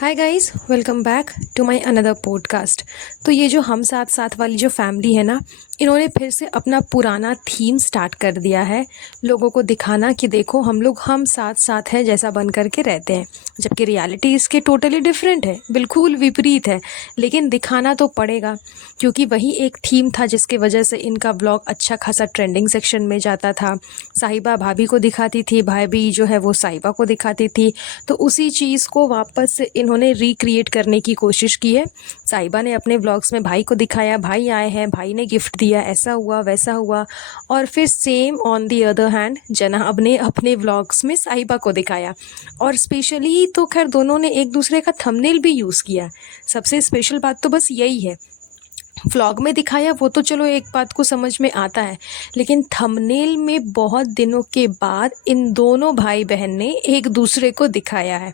Hi guys, welcome back to my another podcast. तो ये जो हम साथ साथ वाली जो फैमिली है ना, इन्होंने फिर से अपना पुराना थीम स्टार्ट कर दिया है, लोगों को दिखाना कि देखो हम लोग हम साथ साथ हैं जैसा बन कर के रहते हैं। जबकि रियलिटी इसके टोटली डिफरेंट है, बिल्कुल विपरीत है। लेकिन दिखाना तो पड़ेगा क्योंकि वही एक थीम था जिसके वजह से इनका ब्लॉग अच्छा खासा ट्रेंडिंग सेक्शन में जाता था। साहिबा भाभी को दिखाती थी, भाभी जो है वो साहिबा को दिखाती थी। तो उसी चीज़ को वापस से इन्होंने रिक्रिएट करने की कोशिश की है। साहिबा ने अपने व्लॉग्स में भाई को दिखाया, भाई आए हैं, भाई ने गिफ्ट दिया, ऐसा हुआ वैसा हुआ। और फिर same on the other hand जनाब ने अपने व्लॉग्स में साहिबा को दिखाया। और स्पेशली तो खैर दोनों ने एक दूसरे का थंबनेल भी यूज़ किया। सबसे स्पेशल बात तो बस यही है, व्लॉग में दिखाया वो तो चलो एक बात को समझ में आता है, लेकिन थंबनेल में बहुत दिनों के बाद इन दोनों भाई बहन ने एक दूसरे को दिखाया है।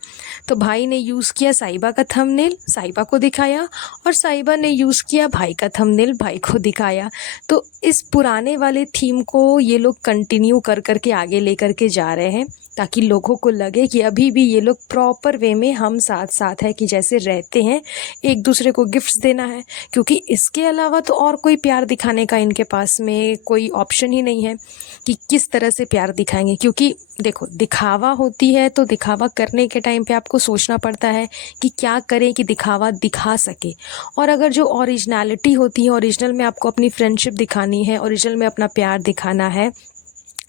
तो भाई ने यूज़ किया साहिबा का थंबनेल, साहिबा को दिखाया, और साहिबा ने यूज़ किया भाई का थंबनेल, भाई को दिखाया। तो इस पुराने वाले थीम को ये लोग कंटिन्यू कर कर के आगे लेकर के जा रहे हैं, ताकि लोगों को लगे कि अभी भी ये लोग प्रॉपर वे में हम साथ साथ है कि जैसे रहते हैं, एक दूसरे को गिफ्ट्स देना है। क्योंकि इसके अलावा तो और कोई प्यार दिखाने का इनके पास में कोई ऑप्शन ही नहीं है कि किस तरह से प्यार दिखाएंगे। क्योंकि देखो, दिखावा होती है तो दिखावा करने के टाइम पे आपको सोचना पड़ता है कि क्या करें कि दिखावा दिखा सके। और अगर जो ओरिजिनलिटी होती है, ओरिजिनल में आपको अपनी फ्रेंडशिप दिखानी है, ओरिजिनल में अपना प्यार दिखाना है,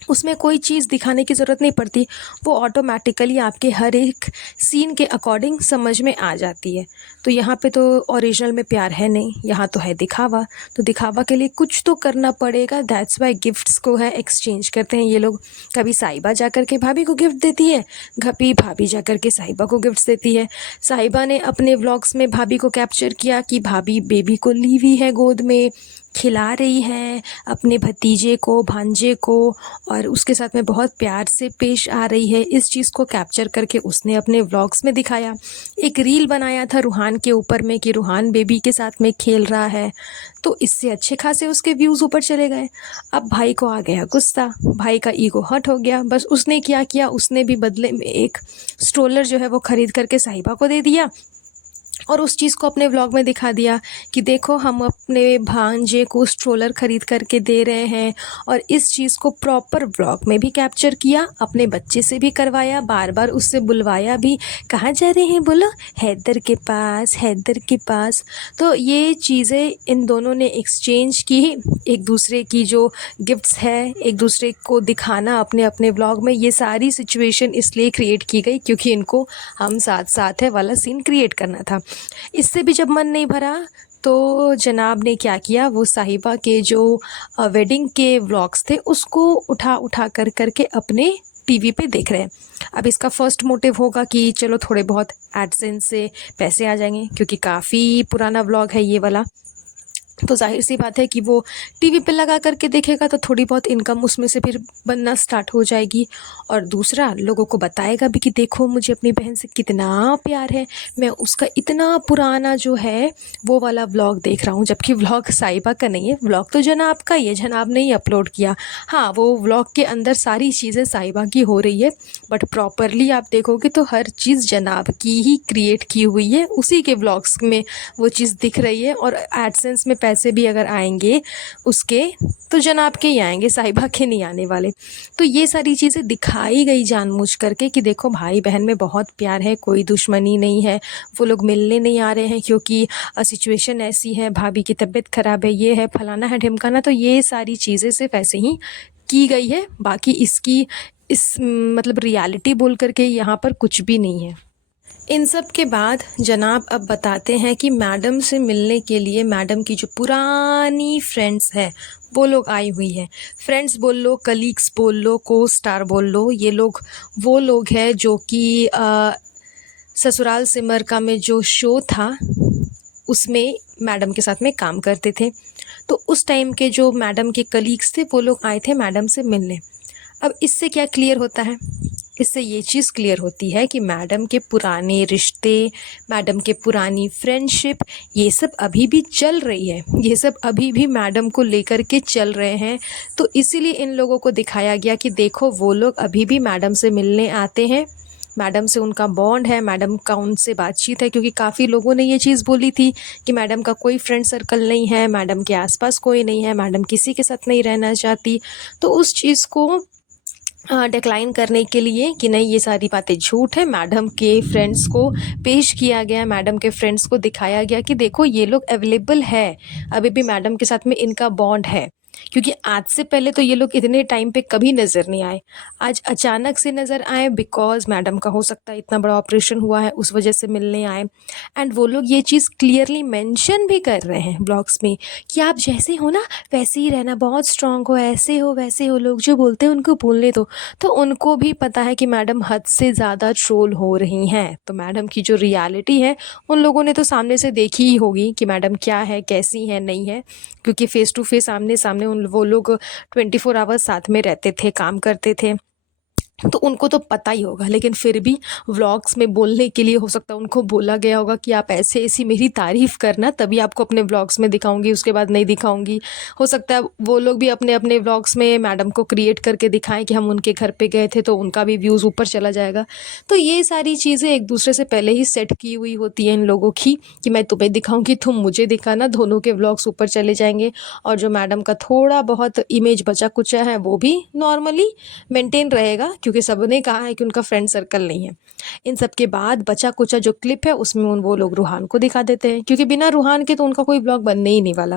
उसमें कोई चीज़ दिखाने की ज़रूरत नहीं पड़ती। वो ऑटोमेटिकली आपके हर एक सीन के अकॉर्डिंग समझ में आ जाती है। तो यहाँ पे तो ओरिजिनल में प्यार है नहीं, यहाँ तो है दिखावा। तो दिखावा के लिए कुछ तो करना पड़ेगा, दैट्स वाई गिफ्ट्स को है एक्सचेंज करते हैं ये लोग। कभी साहिबा जा कर के भाभी को गिफ्ट देती है, कभी भाभी जा कर के साहिबा को गिफ्ट्स देती है। साहिबा ने अपने व्लॉग्स में भाभी को कैप्चर किया कि भाभी बेबी को ली हुई है गोद में, खिला रही है अपने भतीजे को, भांजे को, और उसके साथ में बहुत प्यार से पेश आ रही है। इस चीज़ को कैप्चर करके उसने अपने व्लॉग्स में दिखाया। एक रील बनाया था रूहान के ऊपर में कि रूहान बेबी के साथ में खेल रहा है, तो इससे अच्छे खासे उसके व्यूज़ ऊपर चले गए। अब भाई को आ गया गुस्सा, भाई का ईगो हर्ट हो गया। बस उसने क्या किया, उसने भी बदले में एक स्ट्रोलर जो है वो ख़रीद करके साहिबा को दे दिया और उस चीज़ को अपने व्लॉग में दिखा दिया कि देखो हम अपने भांजे को स्ट्रोलर ख़रीद करके दे रहे हैं। और इस चीज़ को प्रॉपर व्लॉग में भी कैप्चर किया, अपने बच्चे से भी करवाया, बार बार उससे बुलवाया भी, कहाँ जा रहे हैं बोलो, हैदर के पास, हैदर के पास। तो ये चीज़ें इन दोनों ने एक्सचेंज की, एक दूसरे की जो गिफ्ट्स है एक दूसरे को दिखाना अपने अपने व्लॉग में। ये सारी सिचुएशन इसलिए क्रिएट की गई क्योंकि इनको हम साथ साथ है वाला सीन क्रिएट करना था। इससे भी जब मन नहीं भरा तो जनाब ने क्या किया, वो साहिबा के जो वेडिंग के व्लॉग्स थे उसको उठा उठा कर करके अपने टीवी पे देख रहे हैं। अब इसका फर्स्ट मोटिव होगा कि चलो थोड़े बहुत एडसेंस से पैसे आ जाएंगे, क्योंकि काफ़ी पुराना व्लॉग है ये वाला। तो जाहिर सी बात है कि वो टीवी पे लगा करके देखेगा तो थोड़ी बहुत इनकम उसमें से फिर बनना स्टार्ट हो जाएगी। और दूसरा, लोगों को बताएगा भी कि देखो मुझे अपनी बहन से कितना प्यार है, मैं उसका इतना पुराना जो है वो वाला व्लॉग देख रहा हूँ। जबकि व्लॉग साहिबा का नहीं है, व्लॉग तो जनाब का ही है, जनाब ने ही अपलोड किया। हाँ, वो व्लॉग के अंदर सारी चीज़ें साहिबा की हो रही है, बट प्रॉपरली आप देखोगे तो हर चीज़ जनाब की ही क्रिएट की हुई है, उसी के व्लॉग्स में वो चीज़ दिख रही है। और एडसेंस में पैसे भी अगर आएंगे उसके, तो जनाब के ही आएंगे, साहिबा के नहीं आने वाले। तो ये सारी चीज़ें दिखाई गई जानबूझ करके कि देखो भाई बहन में बहुत प्यार है, कोई दुश्मनी नहीं है। वो लोग मिलने नहीं आ रहे हैं क्योंकि सिचुएशन ऐसी है, भाभी की तबीयत ख़राब है, ये है, फलाना है, ढिमकाना। तो ये सारी चीज़ें सिर्फ ऐसे ही की गई है, बाकी इसकी इस मतलब रियलिटी बोल करके यहाँ पर कुछ भी नहीं है। इन सब के बाद जनाब अब बताते हैं कि मैडम से मिलने के लिए मैडम की जो पुरानी फ्रेंड्स है वो लोग आई हुई है। फ्रेंड्स बोल लो, कलीग्स बोल लो, को स्टार बोल लो, ये लोग वो लोग हैं जो कि ससुराल सिमर का में जो शो था उसमें मैडम के साथ में काम करते थे। तो उस टाइम के जो मैडम के कलीग्स थे वो लोग आए थे मैडम से मिलने। अब इससे क्या क्लियर होता है, इससे ये चीज़ क्लियर होती है कि मैडम के पुराने रिश्ते, मैडम के पुरानी फ्रेंडशिप, ये सब अभी भी चल रही है, ये सब अभी भी मैडम को लेकर के चल रहे हैं। तो इसीलिए इन लोगों को दिखाया गया कि देखो वो लोग अभी भी मैडम से मिलने आते हैं, मैडम से उनका बॉन्ड है, मैडम का उनसे बातचीत है, क्योंकि काफ़ी लोगों ने ये चीज़ बोली थी कि मैडम का कोई फ्रेंड सर्कल नहीं है, मैडम के आसपास कोई नहीं है, मैडम किसी के साथ नहीं रहना चाहती। तो उस चीज़ को डिक्लाइन करने के लिए कि नहीं, ये सारी बातें झूठ है, मैडम के फ्रेंड्स को पेश किया गया, मैडम के फ्रेंड्स को दिखाया गया कि देखो ये लोग अवेलेबल है, अभी भी मैडम के साथ में इनका बॉन्ड है। क्योंकि आज से पहले तो ये लोग इतने टाइम पे कभी नज़र नहीं आए, आज अचानक से नज़र आए, बिकॉज मैडम का हो सकता है इतना बड़ा ऑपरेशन हुआ है उस वजह से मिलने आए। एंड वो लोग ये चीज़ क्लियरली मेंशन भी कर रहे हैं ब्लॉग्स में कि आप जैसे हो ना वैसे ही रहना, बहुत स्ट्रांग हो, ऐसे हो वैसे हो, लोग जो बोलते हैं उनको बोलने दो। तो उनको भी पता है कि मैडम हद से ज़्यादा ट्रोल हो रही हैं, तो मैडम की जो रियलिटी है उन लोगों ने तो सामने से देखी ही होगी कि मैडम क्या है, कैसी है, नहीं है। क्योंकि फेस टू फेस, आमने सामने उन वो लोग 24 आवर्स साथ में रहते थे, काम करते थे, तो उनको तो पता ही होगा। लेकिन फिर भी व्लॉग्स में बोलने के लिए हो सकता है उनको बोला गया होगा कि आप ऐसे ऐसी मेरी तारीफ़ करना, तभी आपको अपने व्लॉग्स में दिखाऊंगी, उसके बाद नहीं दिखाऊंगी। हो सकता है वो लोग भी अपने अपने व्लॉग्स में मैडम को क्रिएट करके दिखाएं कि हम उनके घर पे गए थे, तो उनका भी व्यूज़ ऊपर चला जाएगा। तो ये सारी चीज़ें एक दूसरे से पहले ही सेट की हुई होती हैं इन लोगों की कि मैं तुम्हें दिखाऊंगी, तुम मुझे दिखाना, दोनों के व्लॉग्स ऊपर चले जाएंगे। और जो मैडम का थोड़ा बहुत इमेज बचा कुचा है वो भी नॉर्मली मेंटेन रहेगा, क्योंकि सबने कहा है कि उनका फ्रेंड सर्कल नहीं है। इन सब के बाद बचा कुचा जो क्लिप है उसमें वो लोग रूहान को दिखा देते हैं, क्योंकि बिना रूहान के तो उनका कोई ब्लॉग बनने ही नहीं वाला।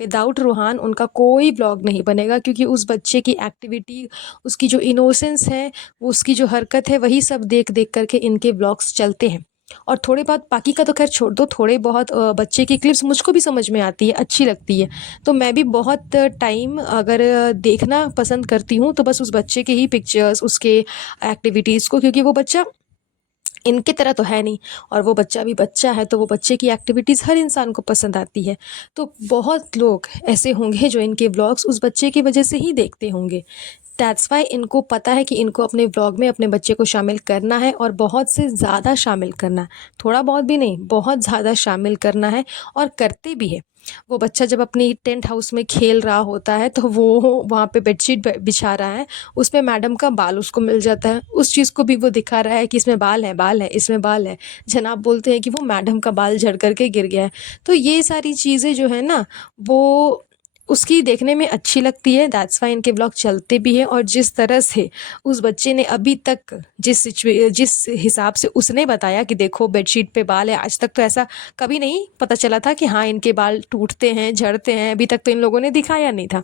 विदाउट रूहान उनका कोई ब्लॉग नहीं बनेगा, क्योंकि उस बच्चे की एक्टिविटी, उसकी जो इनोसेंस है, वो उसकी जो हरकत है, वही सब देख देख करके इनके ब्लॉग्स चलते हैं। और थोड़े बहुत बाकी का तो खैर छोड़ दो, थोड़े बहुत बच्चे की क्लिप्स मुझको भी समझ में आती है, अच्छी लगती है। तो मैं भी बहुत टाइम अगर देखना पसंद करती हूँ तो बस उस बच्चे के ही पिक्चर्स, उसके एक्टिविटीज़ को, क्योंकि वो बच्चा इनके तरह तो है नहीं, और वो बच्चा भी बच्चा है, तो वो बच्चे की एक्टिविटीज़ हर इंसान को पसंद आती है। तो बहुत लोग ऐसे होंगे जो इनके व्लॉग्स उस बच्चे की वजह से ही देखते होंगे। दैट्स वाई इनको पता है कि इनको अपने व्लॉग में अपने बच्चे को शामिल करना है, और बहुत से ज़्यादा शामिल करना है, थोड़ा बहुत भी नहीं, बहुत ज़्यादा शामिल करना है, और करते भी है। वो बच्चा जब अपनी टेंट हाउस में खेल रहा होता है तो वो वहाँ पे बेडशीट बिछा रहा है, उसमें मैडम का बाल उसको मिल जाता है, उस चीज़ को भी वो दिखा रहा है कि इसमें बाल है, बाल है, इसमें बाल है। जनाब बोलते हैं कि वो मैडम का बाल झड़ करके गिर गया है। तो ये सारी चीज़ें जो है ना, वो उसकी देखने में अच्छी लगती है, दैट्स वाई इनके ब्लॉग चलते भी हैं। और जिस तरह से उस बच्चे ने अभी तक जिस हिसाब से उसने बताया कि देखो बेडशीट पे बाल है, आज तक तो ऐसा कभी नहीं पता चला था कि हाँ इनके बाल टूटते हैं, झड़ते हैं, अभी तक तो इन लोगों ने दिखाया नहीं था।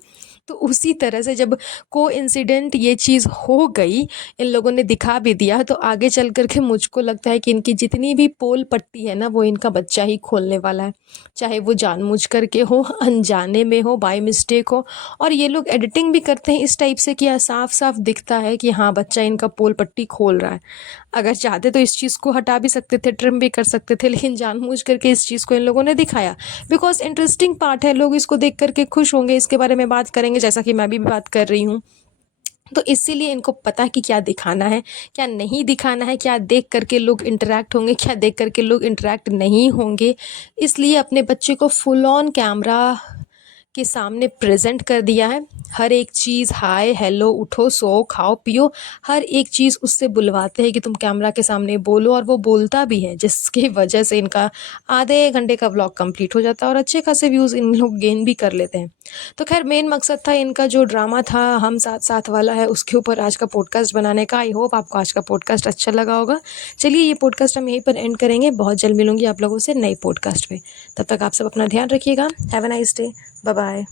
तो उसी तरह से जब कोइंसिडेंट ये चीज़ हो गई, इन लोगों ने दिखा भी दिया, तो आगे चल कर के मुझको लगता है कि इनकी जितनी भी पोल पट्टी है ना, वो इनका बच्चा ही खोलने वाला है। चाहे वो जानबूझ करके हो, अनजाने में हो, बाय मिस्टेक हो। और ये लोग एडिटिंग भी करते हैं इस टाइप से कि साफ साफ दिखता है कि हाँ बच्चा इनका पोल पट्टी खोल रहा है। अगर चाहते तो इस चीज़ को हटा भी सकते थे, ट्रिम भी कर सकते थे, लेकिन जानबूझ करके इस चीज़ को इन लोगों ने दिखाया, बिकॉज इंटरेस्टिंग पार्ट है, लोग इसको देख करके खुश होंगे, इसके बारे में बात करेंगे, जैसा कि मैं भी बात कर रही हूँ। तो इसीलिए इनको पता है कि क्या दिखाना है, क्या नहीं दिखाना है, क्या देख करके लोग इंटरेक्ट होंगे, क्या देख करके लोग इंटरेक्ट नहीं होंगे। इसलिए अपने बच्चे को फुल ऑन कैमरा के सामने प्रेजेंट कर दिया है। हर एक चीज़, हाय हेलो, उठो सो खाओ पियो, हर एक चीज़ उससे बुलवाते हैं कि तुम कैमरा के सामने बोलो, और वो बोलता भी है, जिसकी वजह से इनका आधे घंटे का व्लॉग कंप्लीट हो जाता है, और अच्छे खासे व्यूज़ इन लोग गेन भी कर लेते हैं। तो खैर मेन मकसद था इनका जो ड्रामा था हम साथ साथ वाला है, उसके ऊपर आज का पॉडकास्ट बनाने का। आई होप आपको आज का पॉडकास्ट अच्छा लगा होगा। चलिए ये पॉडकास्ट हम यहीं पर एंड करेंगे, बहुत जल्द मिलूंगी आप लोगों से नए पॉडकास्ट में। तब तक आप सब अपना ध्यान रखिएगा। Have a nice day, bye bye.